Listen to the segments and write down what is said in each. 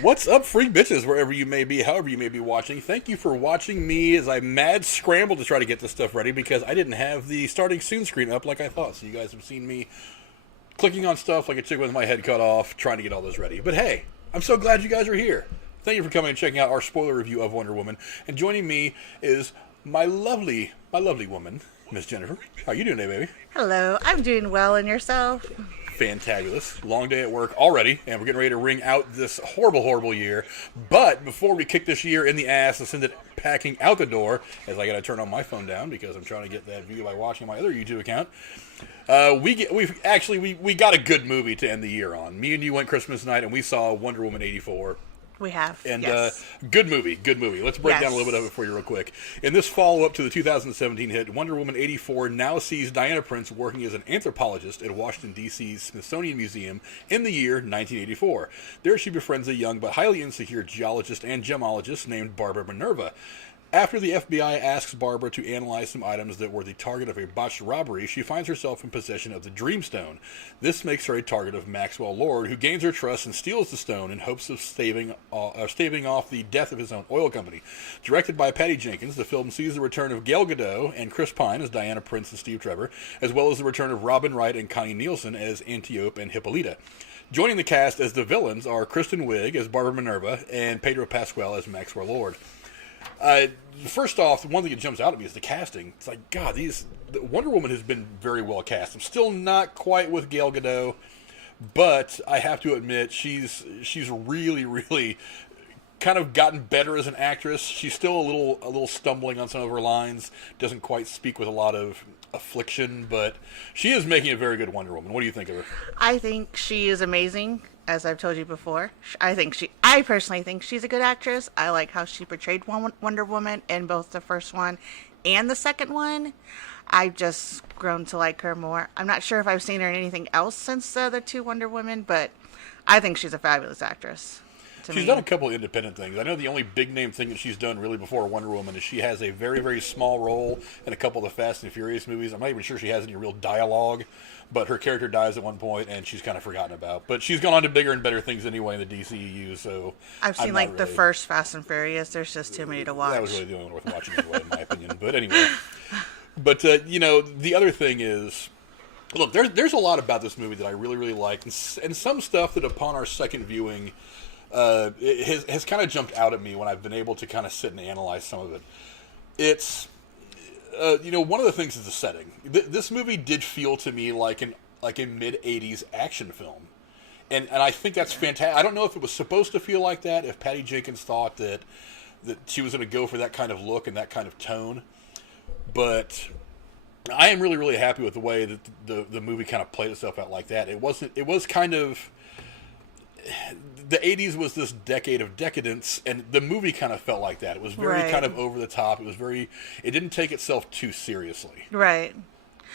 What's up, freak bitches, wherever you may be, however you may be watching? Thank you for watching me as I mad scramble to try to get this stuff ready because I didn't have the starting soon screen up like I thought. So you guys have seen me clicking on stuff like a chick with my head cut off, trying to get all this ready. But hey, I'm so glad you guys are here. Thank you for coming and checking out our spoiler review of Wonder Woman. And joining me is my lovely woman, Miss Jennifer. How are you doing today, baby? Hello, I'm doing well, and yourself? Fantabulous. Long day at work already, and we're getting ready to ring out this horrible, horrible year. But before we kick this year in the ass and send it packing out the door, as I got to turn on my phone down because I'm trying to get that view by watching my other YouTube account, we got a good movie to end the year on. Me and you went Christmas night, and we saw Wonder Woman 84. We have, And yes. good movie. Let's break down a little bit of it for you real quick. In this follow-up to the 2017 hit, Wonder Woman 84 now sees Diana Prince working as an anthropologist at Washington, D.C.'s Smithsonian Museum in the year 1984. There she befriends a young but highly insecure geologist and gemologist named Barbara Minerva. After the FBI asks Barbara to analyze some items that were the target of a botched robbery, she finds herself in possession of the Dreamstone. This makes her a target of Maxwell Lord, who gains her trust and steals the stone in hopes of staving off the death of his own oil company. Directed by Patty Jenkins, the film sees the return of Gal Gadot and Chris Pine as Diana Prince and Steve Trevor, as well as the return of Robin Wright and Connie Nielsen as Antiope and Hippolyta. Joining the cast as the villains are Kristen Wiig as Barbara Minerva and Pedro Pascal as Maxwell Lord. First off, one thing that jumps out at me is the casting. It's like, God, Wonder Woman has been very well cast. I'm still not quite with Gal Gadot, but I have to admit she's really, really kind of gotten better as an actress. She's still a little stumbling on some of her lines. Doesn't quite speak with a lot of affliction, but she is making a very good Wonder Woman. What do you think of her? I think she is amazing, as I've told you before. I personally think she's a good actress. I like how she portrayed Wonder Woman in both the first one and the second one. I've just grown to like her more. I'm not sure if I've seen her in anything else since the two Wonder Women, but I think she's a fabulous actress. She's done a couple of independent things. I know the only big name thing that she's done really before Wonder Woman is she has a very, very small role in a couple of the Fast and Furious movies. I'm not even sure she has any real dialogue, but her character dies at one point and she's kind of forgotten about. But she's gone on to bigger and better things anyway in the DCEU, so I've seen the first Fast and Furious. There's just too many to watch. That was really the only one worth watching anyway, in my opinion. But anyway. But, the other thing is, look, there's a lot about this movie that I really, really like, and some stuff that upon our second viewing it has kind of jumped out at me when I've been able to kind of sit and analyze some of it. It's, one of the things is the setting. This movie did feel to me like a mid-'80s action film. And I think that's fantastic. I don't know if it was supposed to feel like that, if Patty Jenkins thought that she was going to go for that kind of look and that kind of tone. But I am really, really happy with the way that the movie kind of played itself out like that. It was kind of... The 80s was this decade of decadence, and the movie kind of felt like that. It was very kind of over the top. It didn't take itself too seriously. Right.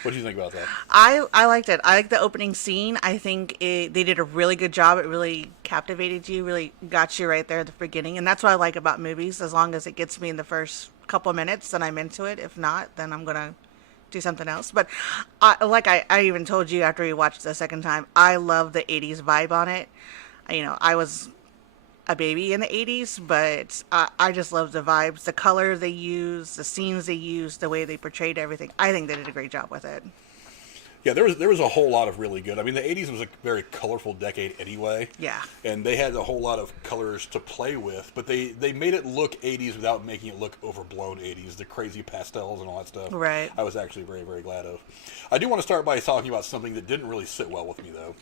What do you think about that? I liked it. I liked the opening scene. I think they did a really good job. It really captivated you, really got you right there at the beginning. And that's what I like about movies. As long as it gets me in the first couple of minutes, then I'm into it. If not, then I'm going to do something else. But I even told you after we watched it the second time, I love the 80s vibe on it. I was a baby in the 80s, but I just love the vibes, the color they use, the scenes they use, the way they portrayed everything. I think they did a great job with it. Yeah, there was a whole lot of really good. I mean, the 80s was a very colorful decade anyway. Yeah. And they had a whole lot of colors to play with, but they made it look 80s without making it look overblown 80s, the crazy pastels and all that stuff. Right. I was actually very, very glad of. I do want to start by talking about something that didn't really sit well with me, though.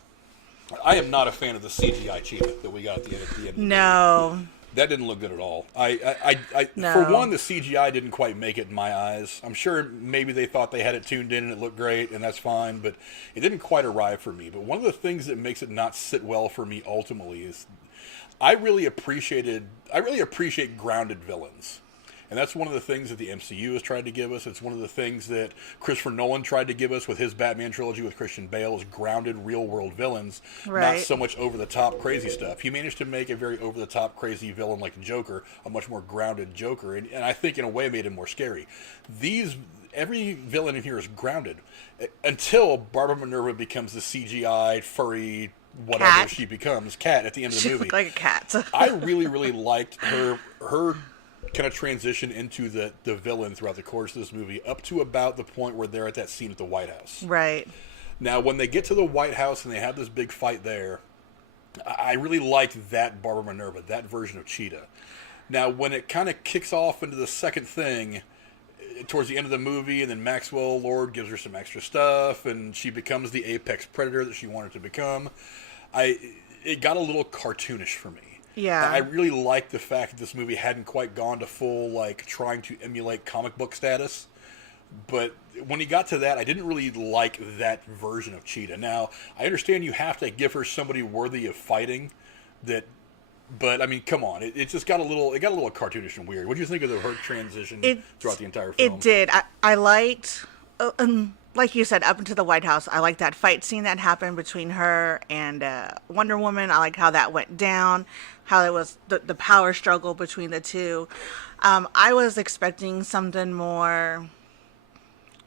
I am not a fan of the CGI cheetah that we got at the end. No. That didn't look good at all. No. For one, the CGI didn't quite make it in my eyes. I'm sure maybe they thought they had it tuned in and it looked great, and that's fine, but it didn't quite arrive for me. But one of the things that makes it not sit well for me ultimately is I really appreciate grounded villains. And that's one of the things that the MCU has tried to give us. It's one of the things that Christopher Nolan tried to give us with his Batman trilogy with Christian Bale, is grounded real-world villains, right. Not so much over-the-top crazy stuff. He managed to make a very over-the-top crazy villain like the Joker, a much more grounded Joker, and I think in a way made him more scary. Every villain in here is grounded until Barbara Minerva becomes the CGI, furry, whatever Cat. she becomes, Cat, at the end of the She movie. looked like a cat. I really, really liked her kind of transition into the villain throughout the course of this movie, up to about the point where they're at that scene at the White House. Right. Now, when they get to the White House and they have this big fight there, I really liked that Barbara Minerva, that version of Cheetah. Now, when it kind of kicks off into the second thing, towards the end of the movie, and then Maxwell Lord gives her some extra stuff, and she becomes the apex predator that she wanted to become, it got a little cartoonish for me. Yeah. I really liked the fact that this movie hadn't quite gone to full, like, trying to emulate comic book status. But when he got to that, I didn't really like that version of Cheetah. Now, I understand you have to give her somebody worthy of fighting but I mean, come on, it just got a little cartoonish and weird. What do you think of her transition throughout the entire film? It did. I liked, like you said, up into the White House. I liked that fight scene that happened between her and Wonder Woman. I liked how that went down, how it was the power struggle between the two. I was expecting something more,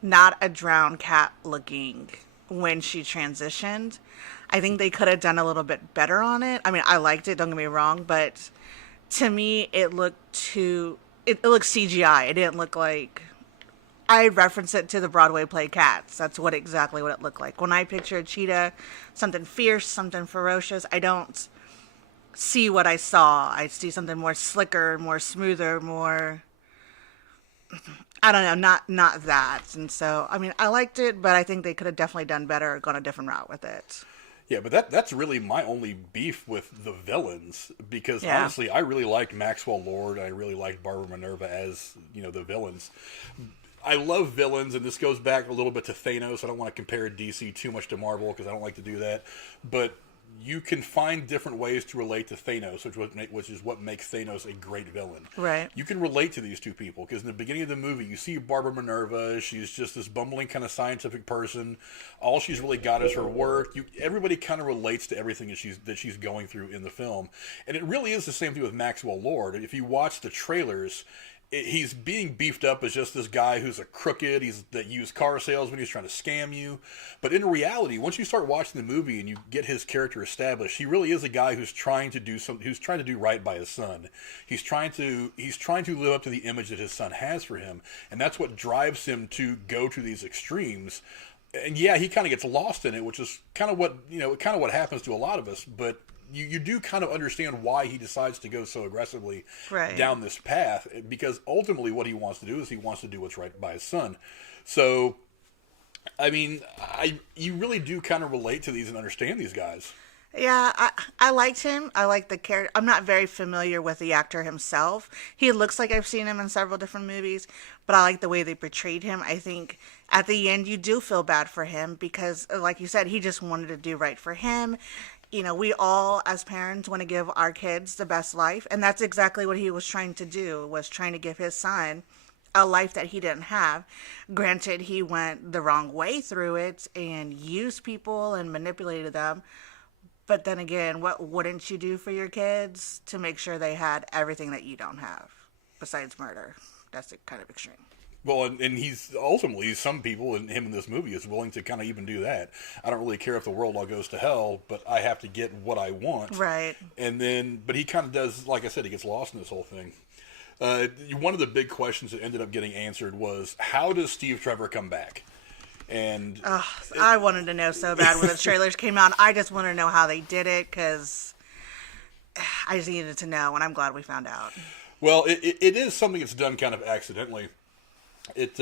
not a drowned cat looking when she transitioned. I think they could have done a little bit better on it. I mean, I liked it, don't get me wrong, but to me, it looked CGI. It didn't look like, I reference it to the Broadway play Cats. That's exactly what it looked like. When I picture a cheetah, something fierce, something ferocious, I don't see what I saw. I see something more slicker, more smoother, more, I don't know, not that. And so, I mean, I liked it, but I think they could have definitely done better, gone a different route with it. Yeah, but that's really my only beef with the villains, because honestly, I really liked Maxwell Lord. I really liked Barbara Minerva as, the villains. I love villains, and this goes back a little bit to Thanos. I don't want to compare DC too much to Marvel, because I don't like to do that. But you can find different ways to relate to Thanos, which is what makes Thanos a great villain. Right. You can relate to these two people, because in the beginning of the movie, you see Barbara Minerva. She's just this bumbling kind of scientific person. All she's really got is her work. Everybody kind of relates to everything that she's going through in the film. And it really is the same thing with Maxwell Lord. If you watch the trailers, he's being beefed up as just this guy who's a crooked. He's that used car salesman. He's trying to scam you. But in reality, once you start watching the movie and you get his character established, he really is a guy who's trying to do right by his son. He's trying to live up to the image that his son has for him, and that's what drives him to go to these extremes. And yeah, he kind of gets lost in it, which is kind of what happens to a lot of us. But you do kind of understand why he decides to go so aggressively down this path, because ultimately what he wants to do is he wants to do what's right by his son. So, I mean, you really do kind of relate to these and understand these guys. Yeah, I liked him. I like the character. I'm not very familiar with the actor himself. He looks like I've seen him in several different movies, but I like the way they portrayed him. I think at the end you do feel bad for him because, like you said, he just wanted to do right for him. We all as parents want to give our kids the best life, and that's exactly what he was trying to do, was trying to give his son a life that he didn't have. Granted, he went the wrong way through it and used people and manipulated them. But then again, what wouldn't you do for your kids to make sure they had everything that you don't have besides murder? That's kind of extreme. Well, and he's ultimately, some people, and him in this movie, is willing to kind of even do that. I don't really care if the world all goes to hell, but I have to get what I want. Right. And then, but he kind of does, like I said, he gets lost in this whole thing. One of the big questions that ended up getting answered was, how does Steve Trevor come back? And I wanted to know so bad when the trailers came out. I just wanted to know how they did it, because I just needed to know, and I'm glad we found out. Well, it is something that's done kind of accidentally. It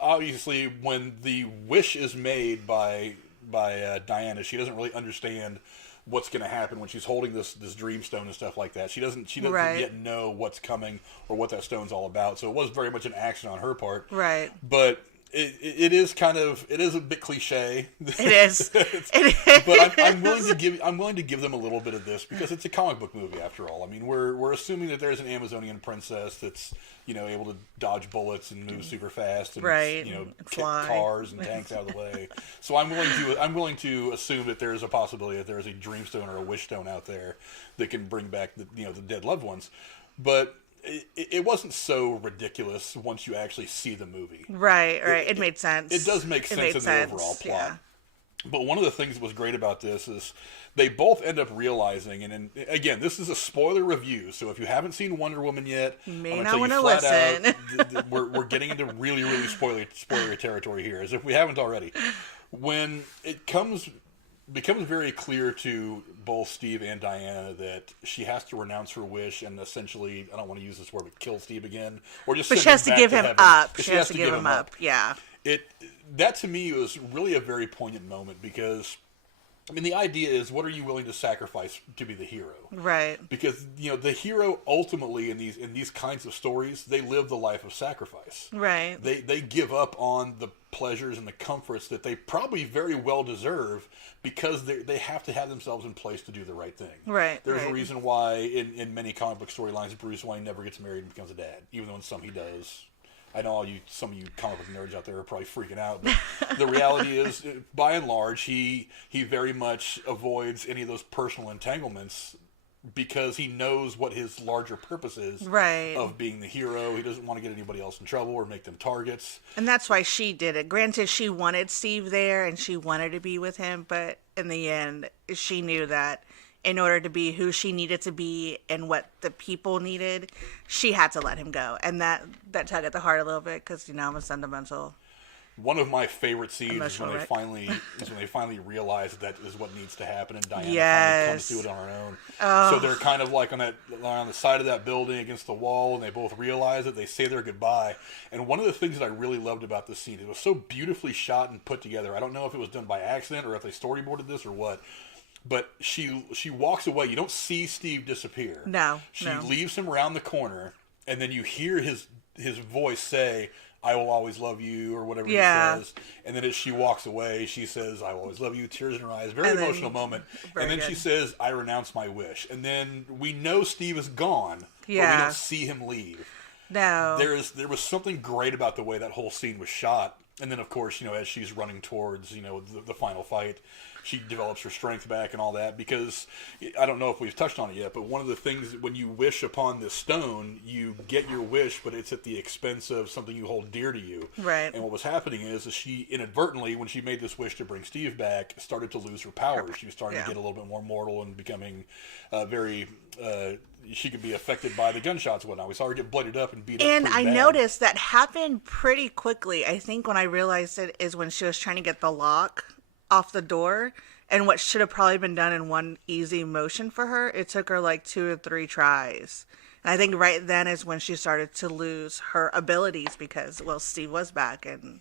obviously, when the wish is made by Diana, she doesn't really understand what's going to happen when she's holding this dream stone and stuff like that. She doesn't yet know what's coming or what that stone's all about. So it was very much an action on her part. Right. But it is a bit cliche. It is. But I'm willing to give them a little bit of this, because it's a comic book movie after all. I mean, we're assuming that there's an Amazonian princess that's able to dodge bullets and move super fast and kick cars and tanks out of the way. So I'm willing to assume that there's a possibility that there's a dreamstone or a wish stone out there that can bring back the dead loved ones. But it wasn't so ridiculous once you actually see the movie. Right. It made sense. It does make sense in the overall plot. Yeah. But one of the things that was great about this is they both end up realizing, and again, this is a spoiler review, so if you haven't seen Wonder Woman yet, You may I'm not going to want tell you to flat listen. out, we're getting into really, really spoilery territory here, as if we haven't already. When it becomes very clear to both Steve and Diana that she has to renounce her wish and essentially, I don't want to use this word, but kill Steve again, or just But send she has him to back give to him heaven. up. She has to give him up. Yeah. That to me was really a very poignant moment because, I mean, the idea is, what are you willing to sacrifice to be the hero? Right. Because the hero ultimately in these kinds of stories, they live the life of sacrifice. Right. They give up on the pleasures and the comforts that they probably very well deserve because they have to have themselves in place to do the right thing. Right. There's a reason why in many comic book storylines Bruce Wayne never gets married and becomes a dad, even though in some he does. I know some of you comic book nerds out there are probably freaking out, but the reality is, by and large, he very much avoids any of those personal entanglements because he knows what his larger purpose is of being the hero. He doesn't want to get anybody else in trouble or make them targets. And that's why she did it. Granted, she wanted Steve there and she wanted to be with him, but in the end, she knew that in order to be who she needed to be and what the people needed, she had to let him go. And that tug at the heart a little bit because, I'm a sentimental. One of my favorite scenes is when emotional they finally realize that is what needs to happen, and Diana finally comes to it on her own. Oh. So they're kind of like on the side of that building against the wall, and they both realize it. They say their goodbye. And one of the things that I really loved about this scene, it was so beautifully shot and put together. I don't know if it was done by accident or if they storyboarded this or what. But she walks away. You don't see Steve disappear. No. She leaves him around the corner, and then you hear his voice say, "I will always love you," or whatever he says. And then as she walks away, she says, "I will always love you," tears in her eyes. Very emotional moment. And then she says, "I renounce my wish." And then we know Steve is gone, but we don't see him leave. No. There was something great about the way that whole scene was shot. And then, of course, as she's running towards, the final fight, she develops her strength back and all that. Because, I don't know if we've touched on it yet, but one of the things, when you wish upon this stone, you get your wish, but it's at the expense of something you hold dear to you. Right. And what was happening is she inadvertently, when she made this wish to bring Steve back, started to lose her powers. She was starting to get a little bit more mortal and becoming very... she could be affected by the gunshots and whatnot. We saw her get blooded up and beat up And pretty bad. noticed that happened pretty quickly. I think when I realized it is when she was trying to get the lock off the door. And what should have probably been done in one easy motion for her, it took her like 2 or 3 tries. And I think right then is when she started to lose her abilities because, Steve was back. And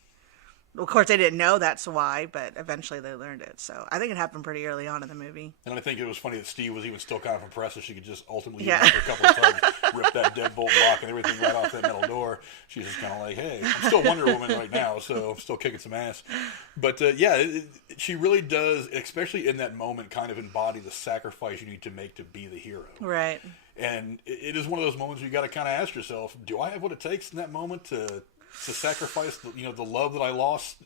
of course, they didn't know that's why, but eventually they learned it. So I think it happened pretty early on in the movie. And I think it was funny that Steve was even still kind of impressed that she could just ultimately, after a couple of times, rip that deadbolt lock and everything right off that metal door. She's just kind of like, hey, I'm still Wonder Woman right now, so I'm still kicking some ass. But, she really does, especially in that moment, kind of embody the sacrifice you need to make to be the hero. Right. And it is one of those moments where you got to kind of ask yourself, do I have what it takes in that moment to sacrifice the love that I lost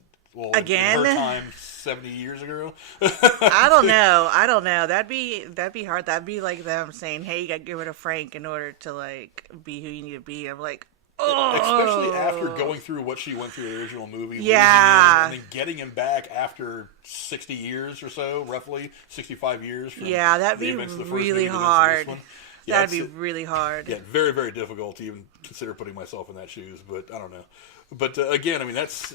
again in her time 70 years ago? I don't know. That'd be hard. That'd be like them saying, "Hey, you got to get rid of Frank in order to like be who you need to be." I'm like, oh, especially after going through what she went through in the original movie, losing him, and then getting him back after 60 years or so, roughly 65 years. From that'd be really hard. That'd be really hard. Yeah, very, very difficult to even consider putting myself in that shoes, but I don't know. But again, I mean, that's...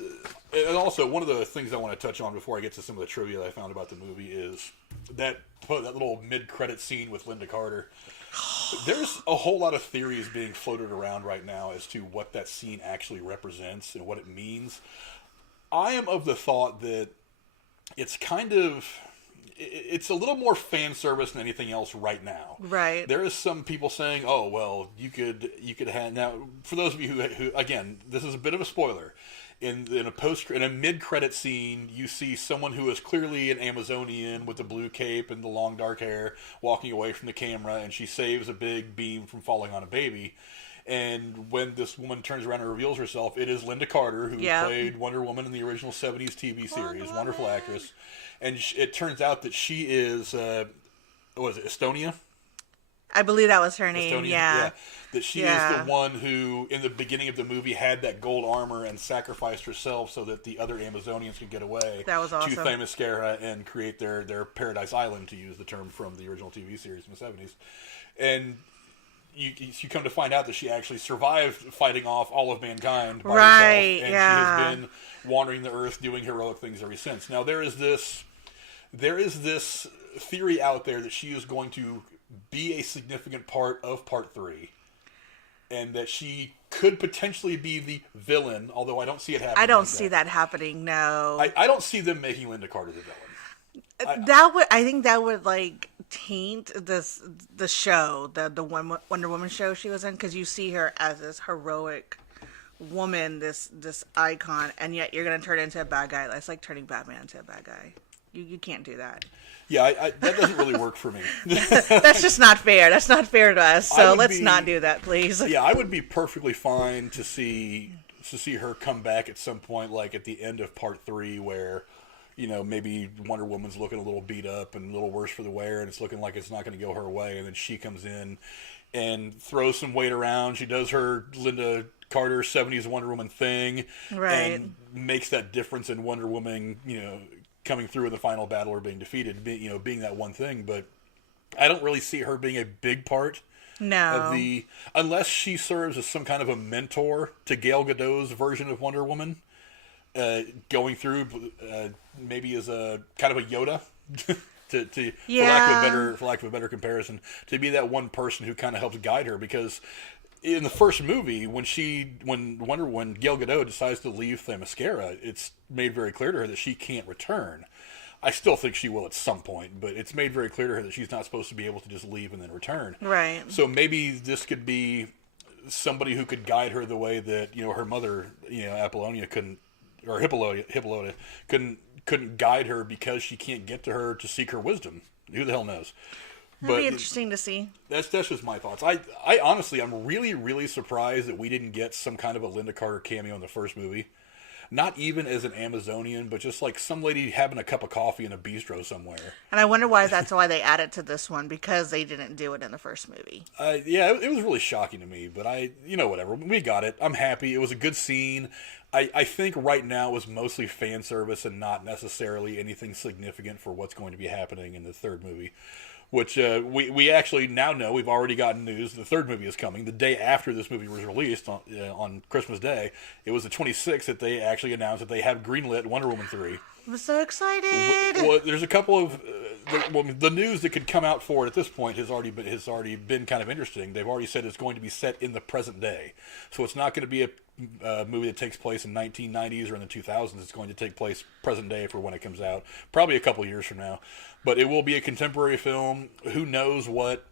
and also, one of the things I want to touch on before I get to some of the trivia that I found about the movie is that little mid-credit scene with Linda Carter. There's a whole lot of theories being floated around right now as to what that scene actually represents and what it means. I am of the thought that it's kind of... it's a little more fan service than anything else right now. Right. There is some people saying, "Oh, well, you could have." Now, for those of you who again, this is a bit of a spoiler. In a mid-credit scene, you see someone who is clearly an Amazonian with the blue cape and the long dark hair walking away from the camera, and she saves a big beam from falling on a baby. And when this woman turns around and reveals herself, it is Linda Carter, who played Wonder Woman in the original 70s TV series. Wonderful actress. And it turns out that she is, what is it, Estonia? I believe that was her name. Estonian, Yeah. that she is Yeah. the one who, in the beginning of the movie, had that gold armor and sacrificed herself so that the other Amazonians could get away. That was awesome. To Themyscira and create their Paradise Island, to use the term from the original TV series in the 70s. And you come to find out that she actually survived fighting off all of mankind by herself. And she has been wandering the earth doing heroic things ever since. Now, there is this theory out there that she is going to be a significant part of Part 3. And that she could potentially be the villain, although I don't see it happening. I don't see that happening, no. I don't see them making Linda Carter the villain. I think that would like taint the show, the Wonder Woman show she was in, because you see her as this heroic woman, this icon, and yet you're gonna turn into a bad guy. It's like turning Batman into a bad guy. You can't do that. Yeah, that doesn't really work for me. That's just not fair. That's not fair to us. So let's not do that, please. Yeah, I would be perfectly fine to see her come back at some point, like at the end of Part 3, where, you know, maybe Wonder Woman's looking a little beat up and a little worse for the wear, and it's looking like it's not going to go her way, and then she comes in and throws some weight around. She does her Linda Carter 70s Wonder Woman thing, and makes that difference in Wonder Woman, you know, coming through in the final battle or being defeated, being that one thing. But I don't really see her being a big part of unless she serves as some kind of a mentor to Gal Gadot's version of Wonder Woman, going through maybe as a kind of a Yoda for lack of a better comparison, to be that one person who kind of helps guide her. Because in the first movie, when Gal Gadot decides to leave Themyscira, it's made very clear to her that she can't return. I still think she will at some point, but it's made very clear to her that she's not supposed to be able to just leave and then return. Right. So maybe this could be somebody who could guide her the way that, you know, her mother, you know, Apollonia couldn't, or Hippolyta couldn't guide her because she can't get to her to seek her wisdom. Who the hell knows? That'd be interesting to see. That's just my thoughts. I honestly, I'm really, really surprised that we didn't get some kind of a Linda Carter cameo in the first movie. Not even as an Amazonian, but just like some lady having a cup of coffee in a bistro somewhere. And I wonder why that's why they added to this one, because they didn't do it in the first movie. Yeah, it was really shocking to me, but whatever. We got it. I'm happy. It was a good scene. I think right now it was mostly fan service and not necessarily anything significant for what's going to be happening in the third movie. Which we actually now know. We've already gotten news. The third movie is coming. The day after this movie was released, on Christmas Day, it was the 26th that they actually announced that they have greenlit Wonder Woman 3. I'm so excited. Well, there's a couple of the news that could come out for it at this point has already been kind of interesting. They've already said it's going to be set in the present day, so it's not going to be a movie that takes place in 1990s or in the 2000s. It's going to take place present day for when it comes out, probably a couple of years from now. But it will be a contemporary film. Who knows what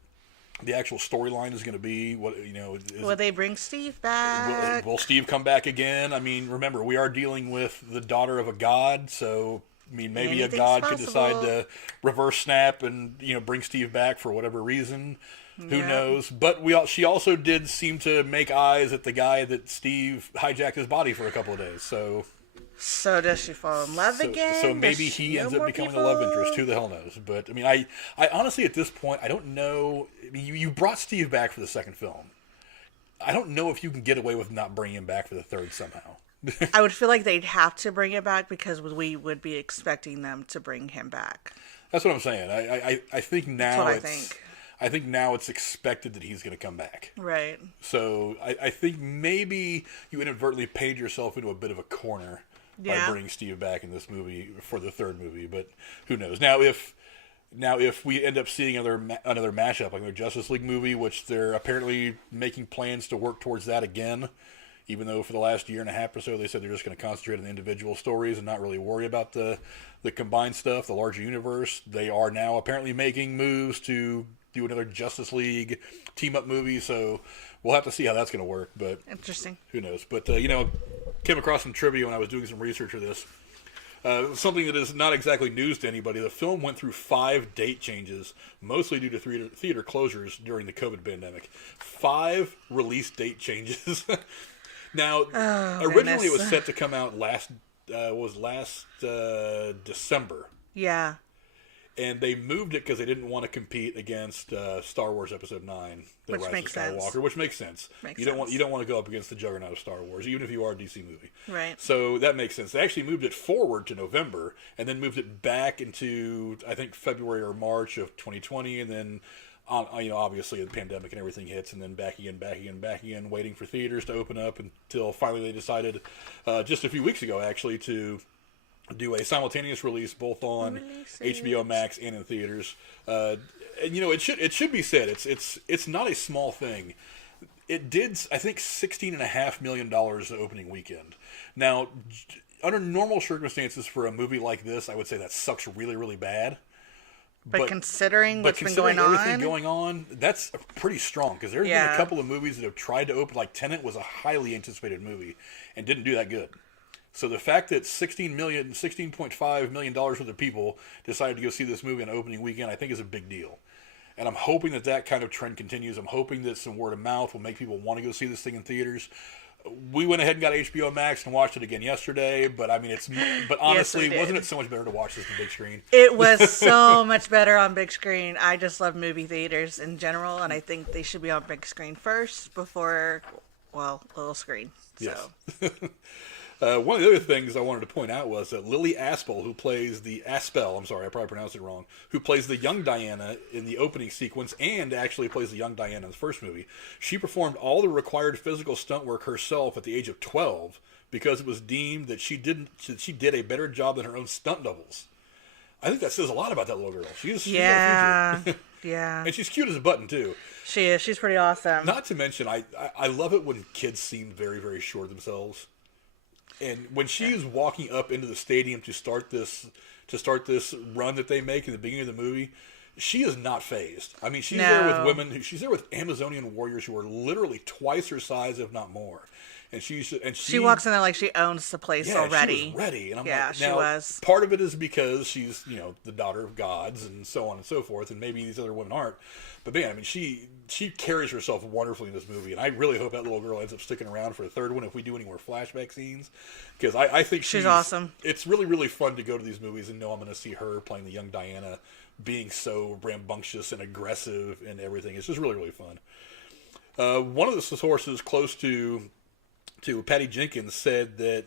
the actual storyline is going to be? Will they bring Steve back? Will Steve come back again? I mean, remember, we are dealing with the daughter of a god, so I mean, maybe a god could decide to reverse snap and bring Steve back for whatever reason. Who knows? But she also did seem to make eyes at the guy that Steve hijacked his body for a couple of days. So does she fall in love again? So maybe he ends up becoming a love interest. Who the hell knows? But I mean, I honestly at this point I don't know. I mean, you brought Steve back for the second film. I don't know if you can get away with not bringing him back for the third somehow. I would feel like they'd have to bring it back because we would be expecting them to bring him back. That's what I'm saying. I think now That's what I think. I think now it's expected that he's going to come back. Right. So I think maybe you inadvertently paid yourself into a bit of a corner by bringing Steve back in this movie for the third movie. But who knows? Now if we end up seeing another mashup, like their Justice League movie, which they're apparently making plans to work towards that again, even though for the last year and a half or so they said they're just going to concentrate on the individual stories and not really worry about the combined stuff, the larger universe. They are now apparently making moves to do another Justice League team-up movie, so we'll have to see how that's going to work. But interesting. Who knows? But, came across some trivia when I was doing some research for this. Something that is not exactly news to anybody. The film went through 5 date changes, mostly due to theater closures during the COVID pandemic. 5 release date changes. Now, originally it was set to come out last December. Yeah. and they moved it because they didn't want to compete against Star Wars Episode 9, The Rise of Skywalker, which makes sense. You don't want to go up against the juggernaut of Star Wars, even if you are a DC movie. Right. So that makes sense. They actually moved it forward to November, and then moved it back into, I think, February or March of 2020, and then obviously the pandemic and everything hits, and then back again, waiting for theaters to open up until finally they decided, just a few weeks ago actually, to do a simultaneous release both on HBO Max and in theaters. And it should be said, it's not a small thing. It did, I think, $16.5 million the opening weekend. Now, under normal circumstances for a movie like this, I would say that sucks really, really bad. But considering everything going on, that's pretty strong. Because there have been a couple of movies that have tried to open, like Tenet was a highly anticipated movie and didn't do that good. So the fact that $16.5 million worth of people decided to go see this movie on opening weekend, I think is a big deal. And I'm hoping that kind of trend continues. I'm hoping that some word of mouth will make people want to go see this thing in theaters. We went ahead and got HBO Max and watched it again yesterday, but I mean, but honestly, wasn't it so much better to watch this on the big screen? It was so much better on big screen. I just love movie theaters in general, and I think they should be on big screen first before, little screen. So. Yes. One of the other things I wanted to point out was that Lily Aspel, who plays I'm sorry, I probably pronounced it wrong, who plays the young Diana in the opening sequence and actually plays the young Diana in the first movie, she performed all the required physical stunt work herself at the age of 12 because it was deemed that she did a better job than her own stunt doubles. I think that says a lot about that little girl. She's yeah. And she's cute as a button, too. She is. She's pretty awesome. Not to mention, I love it when kids seem very, very sure of themselves. And when she's walking up into the stadium to start this run that they make in the beginning of the movie, she is not phased. I mean, she's there with women. She's there with Amazonian warriors who are literally twice her size, if not more. And she walks in there like she owns the place already. She was ready. And I'm she was. Part of it is because she's the daughter of gods and so on and so forth, and maybe these other women aren't. But man, I mean, she carries herself wonderfully in this movie, and I really hope that little girl ends up sticking around for the third one if we do any more flashback scenes, because I think she's awesome. It's really, really fun to go to these movies and know I'm going to see her playing the young Diana, being so rambunctious and aggressive and everything. It's just really, really fun. One of the sources close to Patty Jenkins said that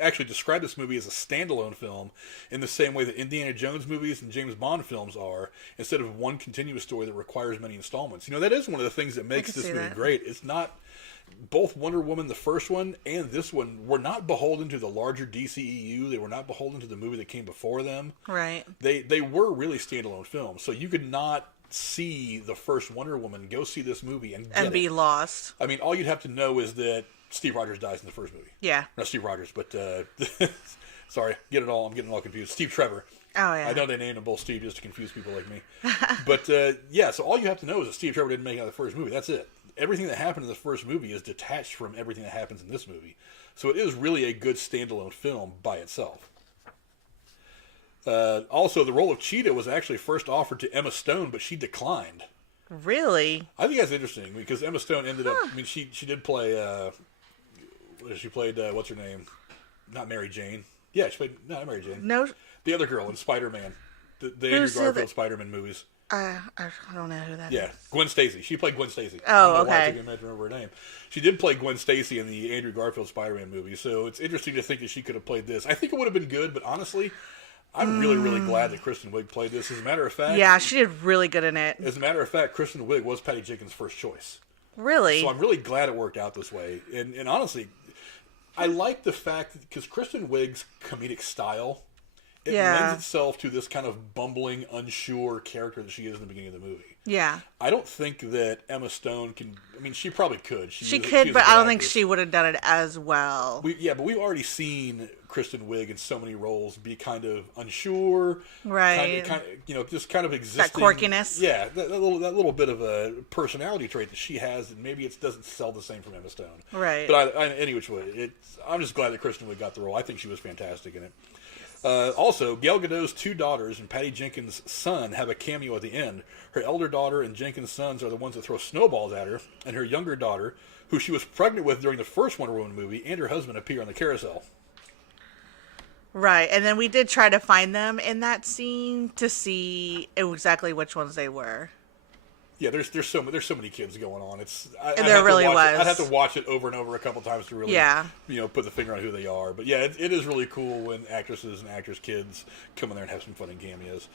actually described this movie as a standalone film in the same way that Indiana Jones movies and James Bond films are, instead of one continuous story that requires many installments. That is one of the things that makes this movie great. It's not, both Wonder Woman, the first one, and this one were not beholden to the larger DCEU. They were not beholden to the movie that came before them. Right. They were really standalone films. So you could not see the first Wonder Woman, go see this movie and be lost. I mean, all you'd have to know is that Steve Rogers dies in the first movie. Yeah. Not Steve Rogers, but sorry, I'm getting all confused. Steve Trevor. Oh, yeah. I know they named him both Steve just to confuse people like me. But so all you have to know is that Steve Trevor didn't make it out of the first movie. That's it. Everything that happened in the first movie is detached from everything that happens in this movie. So it is really a good standalone film by itself. Also, the role of Cheetah was actually first offered to Emma Stone, but she declined. Really? I think that's interesting because Emma Stone ended up. I mean, she did play. She played what's her name? Not Mary Jane. Yeah, she played not Mary Jane. No, the other girl in Spider-Man, the Andrew Garfield Spider-Man movies. I don't know who that is. Yeah, Gwen Stacy. She played Gwen Stacy. Oh, okay. I can't remember her name. She did play Gwen Stacy in the Andrew Garfield Spider-Man movie, so it's interesting to think that she could have played this. I think it would have been good, but honestly, I'm really, really glad that Kristen Wiig played this. As a matter of fact... Yeah, she did really good in it. As a matter of fact, Kristen Wiig was Patty Jenkins' first choice. Really? So I'm really glad it worked out this way. And honestly, I like the fact that, because Kristen Wiig's comedic style, it lends itself to this kind of bumbling, unsure character that she is in the beginning of the movie. Yeah. I don't think that Emma Stone can... I mean, she probably could. She could, but I don't think she would have done it as well. But we've already seen Kristen Wiig in so many roles be kind of unsure. Right. Kind of, just kind of existing. That quirkiness. Yeah, that little bit of a personality trait that she has, and maybe it doesn't sell the same from Emma Stone. Right. But any which way, I'm just glad that Kristen Wiig got the role. I think she was fantastic in it. Also, Gal Gadot's two daughters and Patty Jenkins' son have a cameo at the end. Her elder daughter and Jenkins' sons are the ones that throw snowballs at her, and her younger daughter, who she was pregnant with during the first Wonder Woman movie, and her husband appear on the carousel. Right, and then we did try to find them in that scene to see exactly which ones they were. Yeah, there's so many kids going on. There really was. I'd have to watch it over and over a couple times to really, Yeah. put the finger on who they are. But yeah, it is really cool when actresses and actors' kids come in there and have some fun in cameos.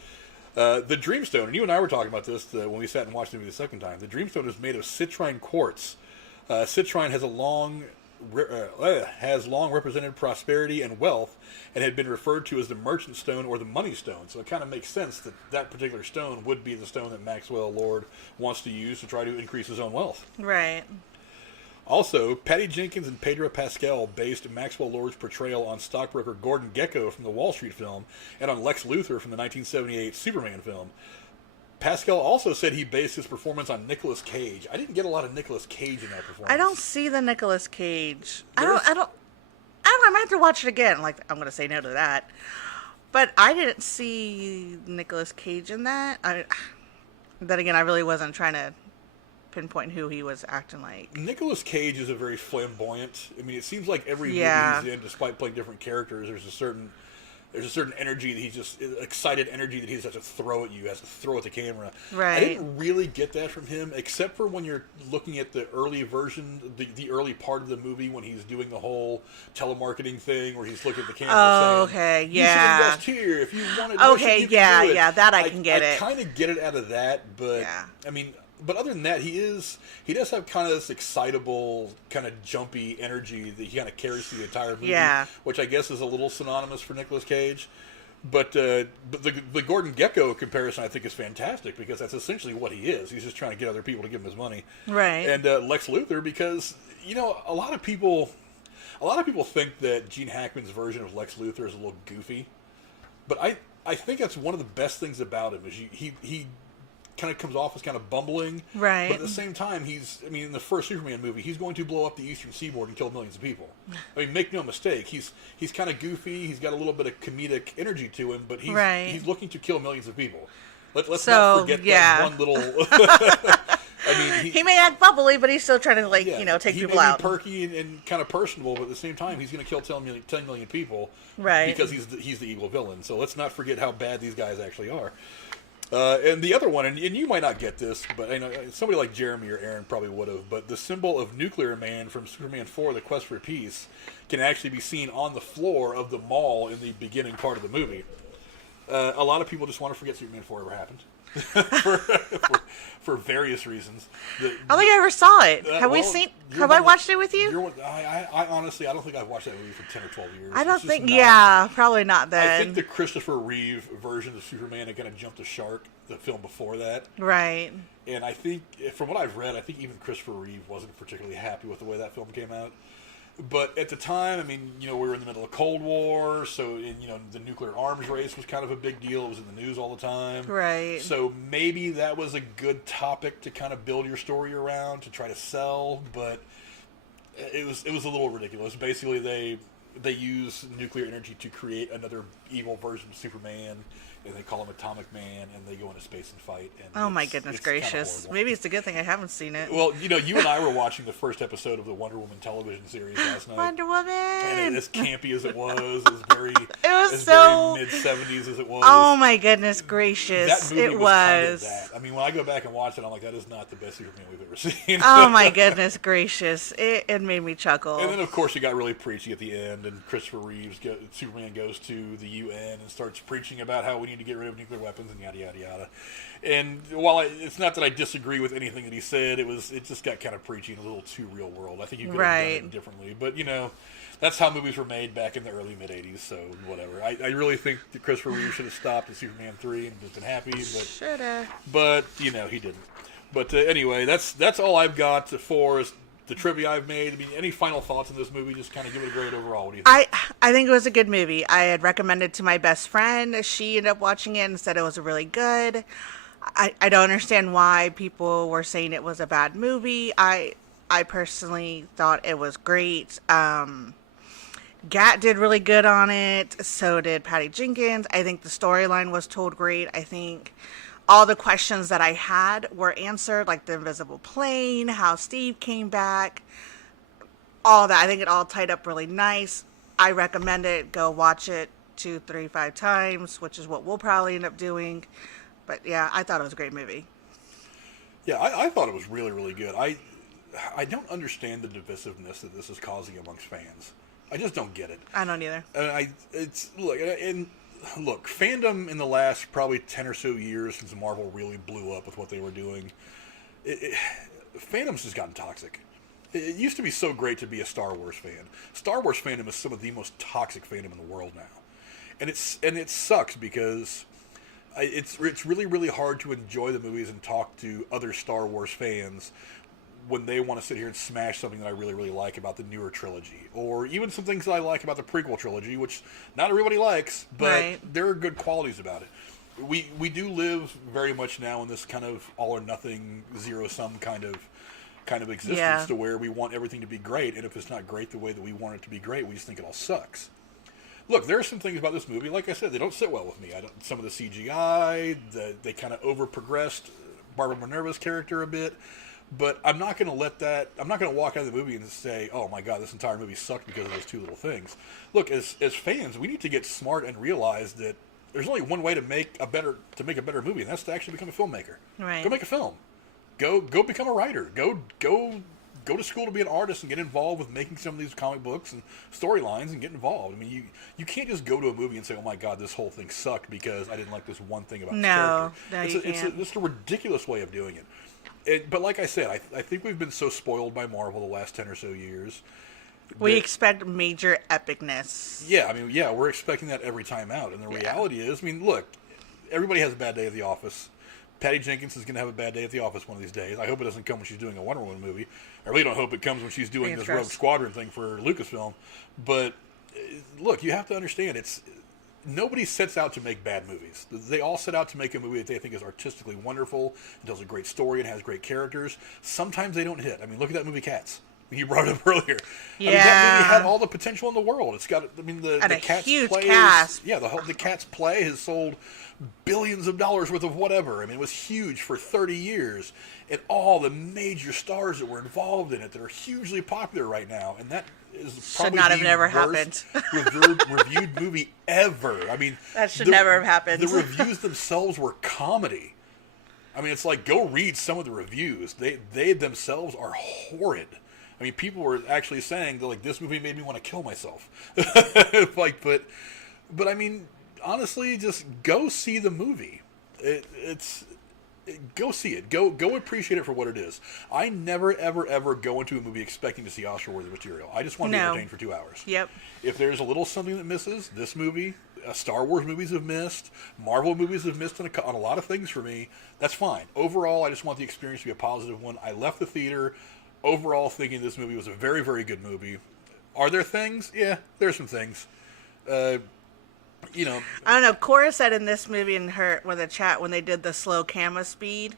The Dreamstone, and you and I were talking about this when we sat and watched the movie the second time. The Dreamstone is made of citrine quartz. Citrine has long represented prosperity and wealth, and had been referred to as the merchant stone or the money stone. So it kind of makes sense that that particular stone would be the stone that Maxwell Lord wants to use to try to increase his own wealth. Right. Also, Patty Jenkins and Pedro Pascal based Maxwell Lord's portrayal on stockbroker Gordon Gekko from the Wall Street film and on Lex Luthor from the 1978 Superman film. Pascal also said he based his performance on Nicolas Cage. I didn't get a lot of Nicolas Cage in that performance. I don't see the Nicolas Cage. I don't. I might have to watch it again. Like, I'm going to say no to that. But I didn't see Nicolas Cage in that. Then again, I really wasn't trying to pinpoint who he was acting like. Nicolas Cage is a very flamboyant. I mean, it seems like every movie he's in, despite playing different characters, there's a certain energy that he's just excited energy that he has to throw at you, has to throw at the camera. Right. I didn't really get that from him, except for when you're looking at the early version, the early part of the movie when he's doing the whole telemarketing thing, where he's looking at the camera. Oh, saying, okay, you yeah. should invest here if you want to. Okay, yeah, that I can get I it. kind of get it out of that, but Yeah. I mean. But other than that, he does have kind of this excitable, kind of jumpy energy that he kind of carries through the entire movie, which I guess is a little synonymous for Nicolas Cage. But the Gordon Gekko comparison, I think, is fantastic because that's essentially what he is. He's just trying to get other people to give him his money. Right. And Lex Luthor, because, a lot of people think that Gene Hackman's version of Lex Luthor is a little goofy. But I think that's one of the best things about him is he kind of comes off as kind of bumbling, right? But at the same time, in the first Superman movie, he's going to blow up the Eastern Seaboard and kill millions of people. I mean, make no mistake, he's kind of goofy. He's got a little bit of comedic energy to him, but he's looking to kill millions of people. Let's not forget that one little. I mean, he may act bubbly, but he's still trying to take people out. He may be perky and kind of personable, but at the same time, he's going to kill 10 million people, right? Because he's the evil villain. So let's not forget how bad these guys actually are. And the other one, and you might not get this, but I know somebody like Jeremy or Aaron probably would have, but the symbol of Nuclear Man from Superman 4, The Quest for Peace, can actually be seen on the floor of the mall in the beginning part of the movie. A lot of people just want to forget Superman 4 ever happened. for various reasons. I don't think I ever saw it. Have I watched it with you? I honestly, I don't think I've watched that movie for 10 or 12 years. I don't think, probably not then. I think the Christopher Reeve version of Superman had kind of jumped the shark, the film before that. Right. And I think, from what I've read, I think even Christopher Reeve wasn't particularly happy with the way that film came out. But at the time, we were in the middle of Cold War, so the nuclear arms race was kind of a big deal. It was in the news all the time. Right. So maybe that was a good topic to kind of build your story around, to try to sell, but it was a little ridiculous. Basically, they use nuclear energy to create another evil version of Superman, and they call him Atomic Man, and they go into space and fight. And oh my goodness gracious! Maybe it's a good thing I haven't seen it. Well, you and I were watching the first episode of the Wonder Woman television series last night. Wonder Woman, and as campy as it was very mid-70s as it was. Oh my goodness gracious! That movie it was. Kind of that. I mean, when I go back and watch it, I'm like, that is not the best Superman we've ever seen. Oh my goodness gracious! It made me chuckle. And then of course it got really preachy at the end, and Christopher Reeves, Superman goes to the UN and starts preaching about how we need to get rid of nuclear weapons and yada yada yada. And while it's not that I disagree with anything that he said, it just got kind of preachy and a little too real world. I think you could have done it differently, but that's how movies were made back in the early mid '80s. So whatever. I really think that Christopher Reeve should have stopped at Superman 3 and just been happy, but shoulda. But he didn't. But anyway, that's all I've got for the trivia I've made. I mean, any final thoughts on this movie? Just kind of give it a grade overall. What do you think? I think it was a good movie. I had recommended it to my best friend. She ended up watching it and said it was really good. I don't understand why people were saying it was a bad movie. I personally thought it was great. Gat did really good on it. So did Patty Jenkins. I think the storyline was told great. I think all the questions that I had were answered, like the invisible plane, how Steve came back, all that. I think it all tied up really nice. I recommend it. Go watch it. 2, 3, 5 times, which is what we'll probably end up doing. But yeah, I thought it was a great movie. Yeah, I thought it was really, really good. I don't understand the divisiveness that this is causing amongst fans. I just don't get it. I don't either. Look, fandom in the last probably 10 or so years since Marvel really blew up with what they were doing, fandom's just gotten toxic. It used to be so great to be a Star Wars fan. Star Wars fandom is some of the most toxic fandom in the world now. And it sucks because it's really, really hard to enjoy the movies and talk to other Star Wars fans when they want to sit here and smash something that I really, really like about the newer trilogy. Or even some things that I like about the prequel trilogy, which not everybody likes, but there are good qualities about it. We do live very much now in this kind of all or nothing, zero-sum kind of existence to where we want everything to be great, and if it's not great the way that we want it to be great, we just think it all sucks. Look, there are some things about this movie, like I said, they don't sit well with me. Some of the CGI, they kind of over-progressed Barbara Minerva's character a bit. But I'm not going to walk out of the movie and say, oh my God, this entire movie sucked because of those two little things. Look, as fans, we need to get smart and realize that there's only one way to make a better movie, and that's to actually become a filmmaker. Right. Go make a film. Go become a writer. Go to school to be an artist and get involved with making some of these comic books and storylines and get involved. I mean, you can't just go to a movie and say, oh my God, this whole thing sucked because I didn't like this one thing about this character. No, you can't. It's a ridiculous way of doing it. But like I said, I think we've been so spoiled by Marvel the last 10 or so years. We expect major epicness. Yeah, I mean, we're expecting that every time out. And the reality is, I mean, look, everybody has a bad day at the office. Patty Jenkins is going to have a bad day at the office one of these days. I hope it doesn't come when she's doing a Wonder Woman movie. I really don't hope it comes when she's doing this Rogue Squadron thing for Lucasfilm. But look, you have to understand, nobody sets out to make bad movies. They all set out to make a movie that they think is artistically wonderful, and tells a great story, and has great characters. Sometimes they don't hit. I mean, look at that movie Cats. You brought it up earlier. Yeah. I mean, that movie had all the potential in the world. It's got, I mean, the Cats huge play cast. the Cats play has sold billions of dollars worth of whatever. I mean, it was huge for 30 years. And all the major stars that were involved in it that are hugely popular right now. And that is probably should not have never happened. reviewed movie ever. I mean, that should never have happened. The reviews themselves were comedy. I mean, it's like, go read some of the reviews. They themselves are horrid. I mean, people were actually saying, like, this movie made me want to kill myself. But I mean, honestly, just go see the movie. Go see it. Go appreciate it for what it is. I never, ever, ever go into a movie expecting to see Oscar-worthy material. I just want to be entertained for 2 hours. Yep. If there's a little something that misses, this movie, Star Wars movies have missed, Marvel movies have missed on a lot of things for me, that's fine. Overall, I just want the experience to be a positive one. I left the theater overall thinking this movie was a very, very good movie. Are there things? Yeah, there's some things. I don't know. Cora said in this movie when they did the slow camera speed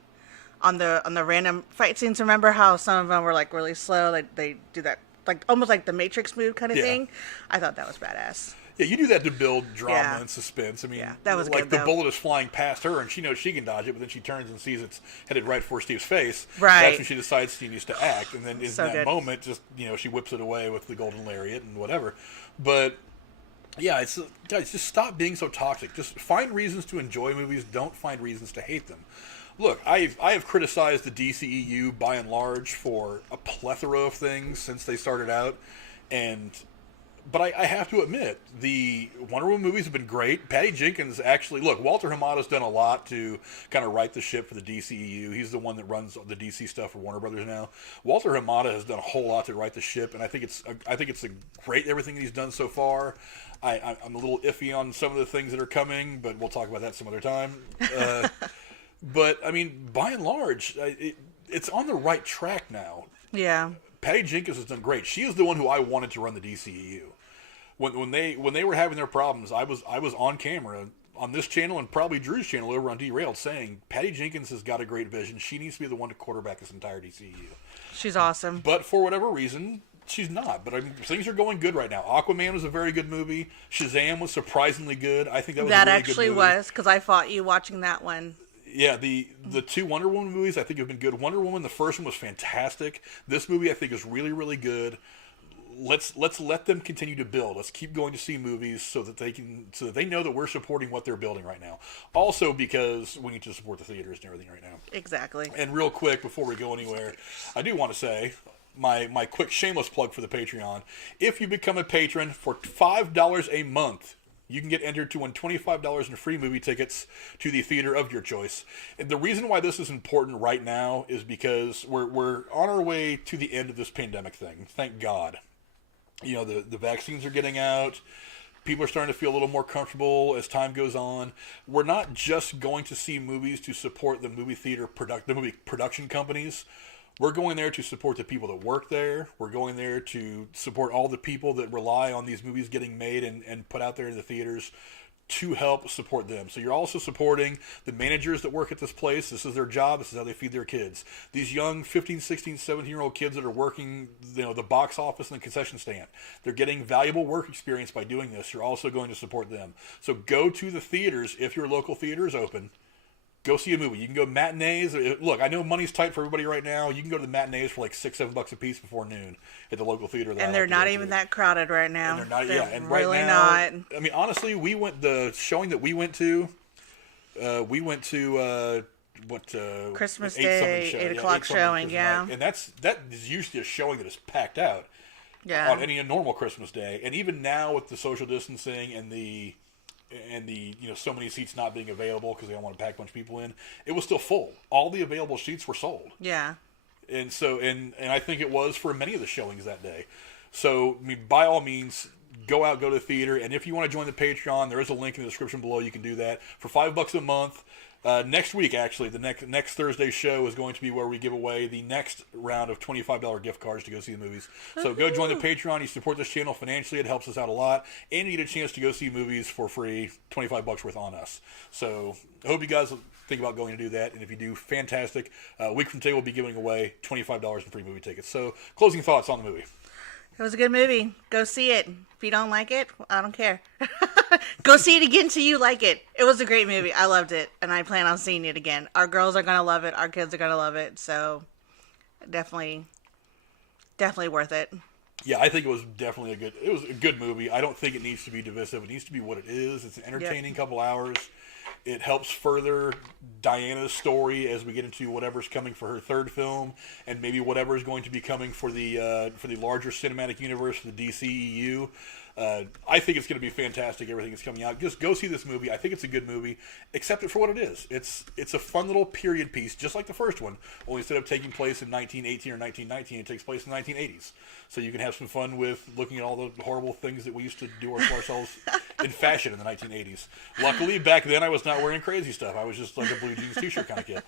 on the random fight scenes. Remember how some of them were like really slow? Like they do that like almost like the Matrix move kind of thing. I thought that was badass. Yeah, you do that to build drama and suspense. I mean, that was like good, the bullet is flying past her, and she knows she can dodge it, but then she turns and sees it's headed right for Steve's face. Right. That's when she decides she needs to act, and then in that moment, just she whips it away with the golden lariat and whatever. But yeah, guys, just stop being so toxic. Just find reasons to enjoy movies. Don't find reasons to hate them. Look, I have criticized the DCEU by and large for a plethora of things since they started out, but I have to admit, the Wonder Woman movies have been great. Patty Jenkins actually, look, Walter Hamada's done a lot to kind of right the ship for the DCEU. He's the one that runs the DC stuff for Warner Brothers now. Walter Hamada has done a whole lot to right the ship, and I think it's a great everything that he's done so far. I'm a little iffy on some of the things that are coming, but we'll talk about that some other time. But I mean, by and large, it's on the right track now. Yeah. Patty Jenkins has done great. She is the one who I wanted to run the DCEU. When they were having their problems, I was on camera on this channel and probably Drew's channel over on Derailed saying Patty Jenkins has got a great vision. She needs to be the one to quarterback this entire DCEU. She's awesome. But for whatever reason, she's not. But I mean, things are going good right now. Aquaman was a very good movie. Shazam was surprisingly good. I think that was a really good movie. That actually was, because I fought you watching that one. Yeah, the two Wonder Woman movies I think have been good. Wonder Woman, the first one was fantastic. This movie I think is really, really good. let's let them continue to build. Let's keep going to see movies so that they know that we're supporting what they're building right now. Also, because we need to support the theaters and everything right now. Exactly. And real quick, before we go anywhere, I do want to say my quick shameless plug for the Patreon. If you become a patron for $5 a month, you can get entered to win $25 in free movie tickets to the theater of your choice. And the reason why this is important right now is because we're on our way to the end of this pandemic thing. Thank God. You know, the vaccines are getting out. People are starting to feel a little more comfortable as time goes on. We're not just going to see movies to support the movie production companies. We're going there to support the people that work there. We're going there to support all the people that rely on these movies getting made and put out there in the theaters to help support them. So you're also supporting the managers that work at this place. This is their job. This is how they feed their kids. These young 15, 16, 17-year-old kids that are working, the box office and the concession stand. They're getting valuable work experience by doing this. You're also going to support them. So go to the theaters if your local theater is open. Go see a movie. You can go matinees. Look, I know money's tight for everybody right now. You can go to the matinees for like $6-7 a piece before noon at the local theater. And they're not even that crowded right now. And they're not. They're and really right now, not. I mean, honestly, the showing that we went to. Christmas Day, 8 o'clock showing. Yeah, and that is usually a showing that is packed out. Yeah. On any normal Christmas day, and even now with the social distancing and the so many seats not being available because they don't want to pack a bunch of people in, it was still full. All the available seats were sold. Yeah. And so and I think it was for many of the showings that day. So I mean, by all means, go to the theater, and if you want to join the Patreon, there is a link in the description below. You can do that for $5 a month. Next week, actually, the next Thursday show is going to be where we give away the next round of $25 gift cards to go see the movies. So go join the Patreon. You support this channel financially. It helps us out a lot. And you get a chance to go see movies for free, $25 worth on us. So I hope you guys think about going to do that. And if you do, fantastic. A week from today, we'll be giving away $25 in free movie tickets. So closing thoughts on the movie. It was a good movie. Go see it. If you don't like it, I don't care. Go see it again till you like it. It was a great movie. I loved it, and I plan on seeing it again. Our girls are going to love it. Our kids are going to love it. So definitely worth it. Yeah, I think it was definitely a good movie. I don't think it needs to be divisive. It needs to be what it is. It's an entertaining couple hours. It helps further Diana's story as we get into whatever's coming for her third film, and maybe whatever is going to be coming for the larger cinematic universe, for the DCEU. I think it's going to be fantastic, everything that's coming out. Just go see this movie. I think it's a good movie. Accept it for what it is. It's a fun little period piece, just like the first one, only instead of taking place in 1918 or 1919, it takes place in the 1980s. So you can have some fun with looking at all the horrible things that we used to do to ourselves in fashion in the 1980s. Luckily, back then I was not wearing crazy stuff. I was just like a blue jeans t-shirt kind of kid.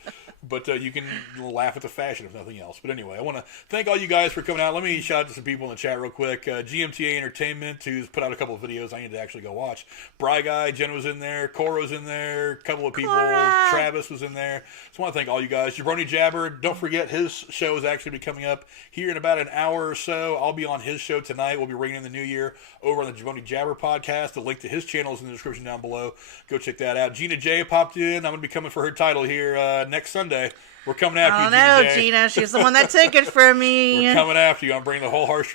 But you can laugh at the fashion if nothing else. But anyway, I want to thank all you guys for coming out. Let me shout out to some people in the chat real quick. GMTA Entertainment, who's put out a couple of videos I need to actually go watch. Bry Guy, Jen was in there. Coro's in there. A couple of people. Cora. Travis was in there. So I want to thank all you guys. Jabroni Jabber, don't forget his show is actually be coming up here in about an hour or so. I'll be on his show tonight. We'll be ringing in the new year over on the Jabroni Jabber podcast. The link to his channel is in the description down below. Go check that out. Gina J popped in. I'm going to be coming for her title here next Sunday. We're coming after you, Gina J. Gina. She's the one that took it from me. We're coming after you. I'm bringing the whole harsh